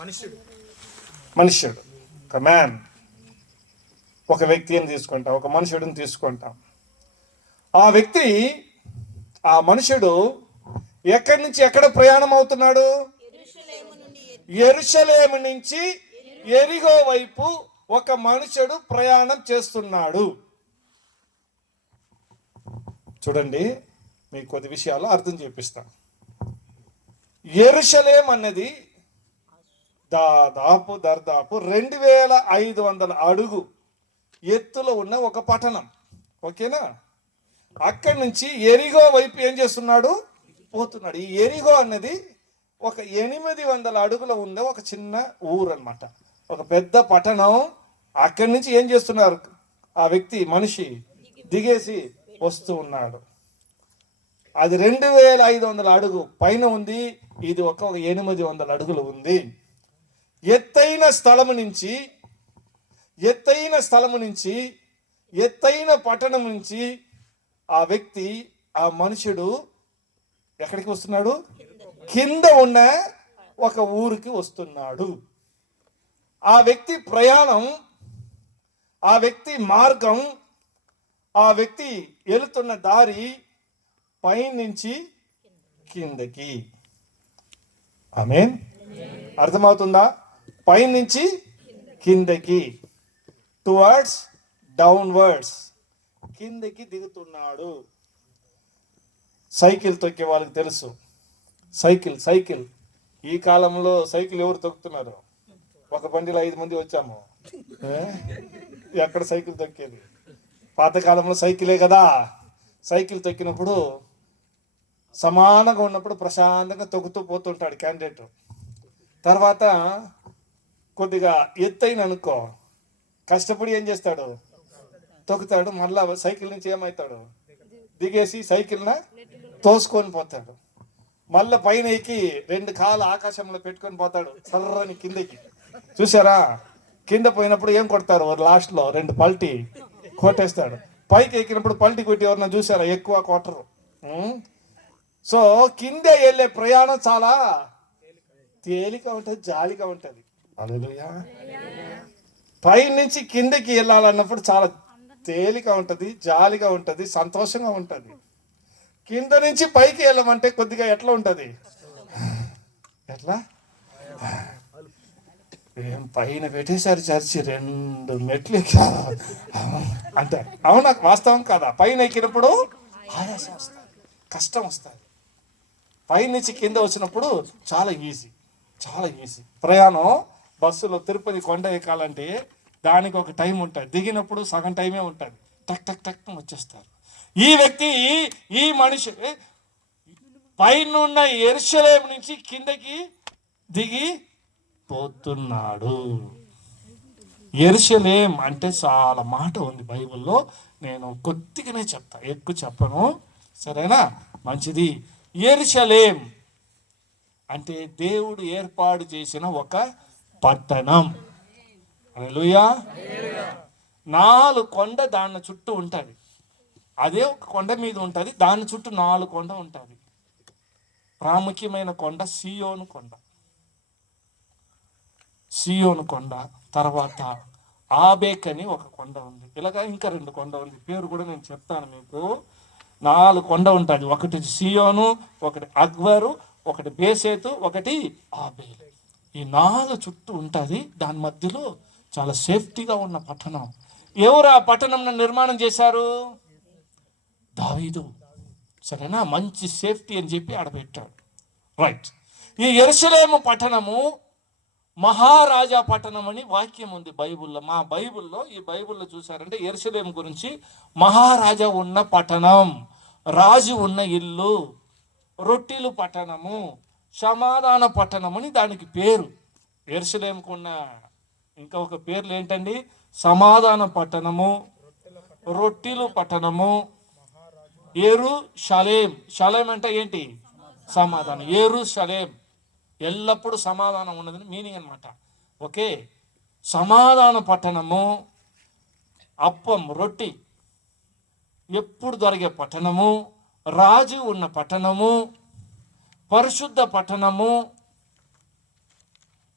మనుష్యుడు ఒక మ్యాన్, ఒక వ్యక్తిని తీసుకుంటాం, ఒక మనుషుడిని తీసుకుంటాం. ఆ వ్యక్తి, ఆ మనుషుడు ఎక్కడి నుంచి ఎక్కడ ప్రయాణం అవుతున్నాడు? యెరూషలేము నుంచి యెరికో వైపు ఒక మనుషుడు ప్రయాణం చేస్తున్నాడు. చూడండి, మీకు కొద్ది విషయాలు అర్థం చేపిస్తాను. యెరూషలేం అన్నది దాదాపు 2500 అడుగు ఎత్తులో ఉన్న ఒక పట్టణం. ఓకేనా? అక్కడి నుంచి యెరికో వైపు ఏం చేస్తున్నాడు? పోతున్నాడు. ఈ యెరికో అన్నది ఒక 800 అడుగుల ఉన్న ఒక చిన్న ఊరు అన్నమాట, ఒక పెద్ద పట్టణం. అక్కడి నుంచి ఏం చేస్తున్నారు? ఆ వ్యక్తి, మనిషి దిగేసి వస్తూ ఉన్నాడు. అది 2500 అడుగు పైన ఉంది, ఇది ఒక 800 అడుగులు ఉంది. ఎత్తైన స్థలము నుంచి ఎత్తైన పట్టణం నుంచి ఆ వ్యక్తి, ఆ మనుషుడు ఎక్కడికి వస్తున్నాడు? కింద ఉన్న ఒక ఊరికి వస్తున్నాడు. ఆ వ్యక్తి ప్రయాణం, ఆ వ్యక్తి మార్గం, ఆ వ్యక్తి వెళుతున్న దారి పైనుంచి కిందకి. ఆమేన్. అర్థమవుతుందా? పైనుంచి కిందకి, టువర్డ్స్ డౌన్వర్డ్స్, కిందకి దిగుతున్నాడు. సైకిల్ తొక్కే వాళ్ళకి తెలుసు. సైకిల్ ఈ కాలంలో సైకిల్ ఎవరు తొక్కుతున్నారు? ఒక బండిలో 5 మంది వచ్చాము. ఎక్కడ సైకిల్ తొక్కేది? పాతకాలంలో సైకిలే కదా. సైకిల్ తొక్కినప్పుడు సమానంగా ఉన్నప్పుడు ప్రశాంతంగా తొక్కుతూ పోతుంటాడు క్యాండిడేట్. తర్వాత కొద్దిగా ఎత్తైన అనుకో, కష్టపడి ఏం చేస్తాడు? తొక్కుతాడు. మళ్ళా సైకిల్ నుంచి ఏమవుతాడు? దిగేసి సైకిల్న తోసుకొని పోతాడు. మళ్ళీ పైన ఎక్కి 2 కాళ్ళు ఆకాశంలో పెట్టుకొని పోతాడు సర్రని కిందకి. చూసారా? కింద పోయినప్పుడు ఏం కొడతారు? లాస్ట్లో 2 పల్టీ కొట్టేస్తాడు. పైకి ఎక్కినప్పుడు పల్టీ కొట్టి ఎవరన్నా చూసారా? ఎక్కువ కొట్టరు. సో కింద వెళ్ళే ప్రయాణం చాలా తేలిక ఉంటుంది, జాలిగా ఉంటుంది. హల్లెలూయా. పై నుంచి కిందకి వెళ్ళాలన్నప్పుడు చాలా తేలిక ఉంటుంది, జాలిగా ఉంటుంది, సంతోషంగా ఉంటుంది. కింద నుంచి పైకి వెళ్ళమంటే కొద్దిగా ఎట్లా ఉంటుంది? ఎట్లా? ఏం పైన పెట్టేశారు చర్చి, 2 మెట్లు ఎక్కా అంటే అవునా? వాస్తవం కాదా? పైన ఎక్కినప్పుడు ఆయాసం వస్తుంది, కష్టం వస్తుంది. పైనుంచి కింద వచ్చినప్పుడు చాలా ఈజీ ప్రయాణం. బస్సులో తిరుపతి కొండ ఎక్కాలంటే దానికి ఒక టైం ఉంటుంది, దిగినప్పుడు సగం టైమే ఉంటుంది, టక్ టక్ టక్ వచ్చేస్తారు. ఈ వ్యక్తి, ఈ మనిషి పైన యెరూషలేము నుంచి కిందకి దిగి పోతున్నాడు. యెరూషలేం అంటే చాలా మాట ఉంది బైబిల్లో. నేను కొద్దిగానే చెప్తా, ఎక్కువ చెప్పను, సరేనా? మంచిది. యెరూషలేం అంటే దేవుడు ఏర్పాటు చేసిన ఒక పట్టణం. హల్లెలూయా. 4 కొండ దాని చుట్టూ ఉంటుంది. అదే ఒక కొండ మీద ఉంటుంది, దాని చుట్టూ 4 కొండ ఉంటుంది. ప్రాముఖ్యమైన కొండ సీయోను కొండ, తర్వాత ఆబేక్ అని ఒక కొండ ఉంది. ఇలాగా ఇంకా 2 కొండ ఉంది, పేరు కూడా నేను చెప్తాను మీకు. 4 కొండ ఉంటుంది. ఒకటి సీయోను, ఒకటి అక్బరు, ఒకటి బేసేతు, ఒకటి ఆబేల్. ఈ 4 చుట్టూ ఉంటుంది. దాని మధ్యలో చాలా సేఫ్టీగా ఉన్న పట్టణం. ఎవరు ఆ పట్టణం నిర్మాణం చేశారు? దావీదు. సరేనా? మంచి సేఫ్టీ అని చెప్పి ఆడబెట్టాడు. రైట్. ఈ యెరూషలేము పట్టణము మహారాజా పట్టణం అని వాక్యం ఉంది బైబిల్లో. మా బైబిల్లో, ఈ బైబిల్లో చూసారంటే యెరూషలేము గురించి మహారాజా ఉన్న పట్టణం, రాజు ఉన్న ఇల్లు, రొట్టెలు పట్టణము, సమాధాన పట్టణం అని దానికి పేరు. యెరూషలేముకు ఉన్న ఇంకా ఒక పేర్లు ఏంటండి? సమాధాన పట్టణము, రొట్టెలు పట్టణము, యెరూషలేం. షలేం అంటే ఏంటి? సమాధానం. యెరూషలేం ఎల్లప్పుడూ సమాధానం ఉన్నదని మీనింగ్ అనమాట. ఓకే. సమాధాన పట్టణము, అప్పం రొట్టి ఎప్పుడు దొరికే పట్టణము, రాజు ఉన్న పట్టణము, పరిశుద్ధ పట్టణము,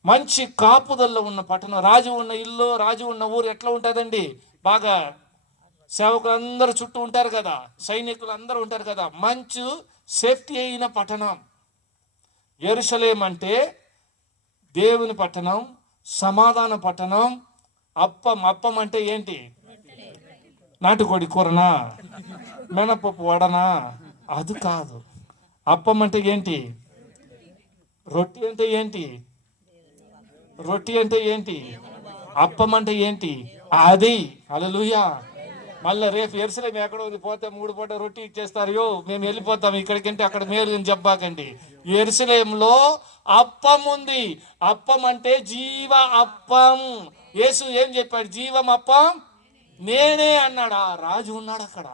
మంచి కాపుదల్లో ఉన్న పట్టణం. రాజు ఉన్న ఇల్లు, రాజు ఉన్న ఊరు ఎట్లా ఉంటుందండి? బాగా సేవకులు అందరూ చుట్టూ ఉంటారు కదా, సైనికులు అందరూ ఉంటారు కదా. మంచు సేఫ్టీ అయిన పట్టణం యెరూషలేం అంటే దేవుని పట్టణం, సమాధాన పట్టణం. అప్పం అంటే ఏంటి? నాటుకోడి కూరనా, మినపప్పు వడనా? అది కాదు. అప్పం అంటే ఏంటి? రొట్టి అంటే ఏంటి? రొట్టి అంటే ఏంటి? అప్పం అంటే ఏంటి? అది. హల్లెలూయా. మళ్ళీ రేపు యెరూషలేం ఎక్కడో పోతే 3 పూట రొట్టి ఇచ్చేస్తారు, మేము వెళ్ళిపోతాం ఇక్కడికంటే అక్కడ మేలు అని చెప్పాకండి. యెరూషలేంలో అప్పం ఉంది. అప్పం అంటే జీవ అప్పం. యేసు ఏం చెప్పాడు? జీవం అప్పం నేనే అన్నాడు. ఆ రాజు ఉన్నాడు అక్కడ.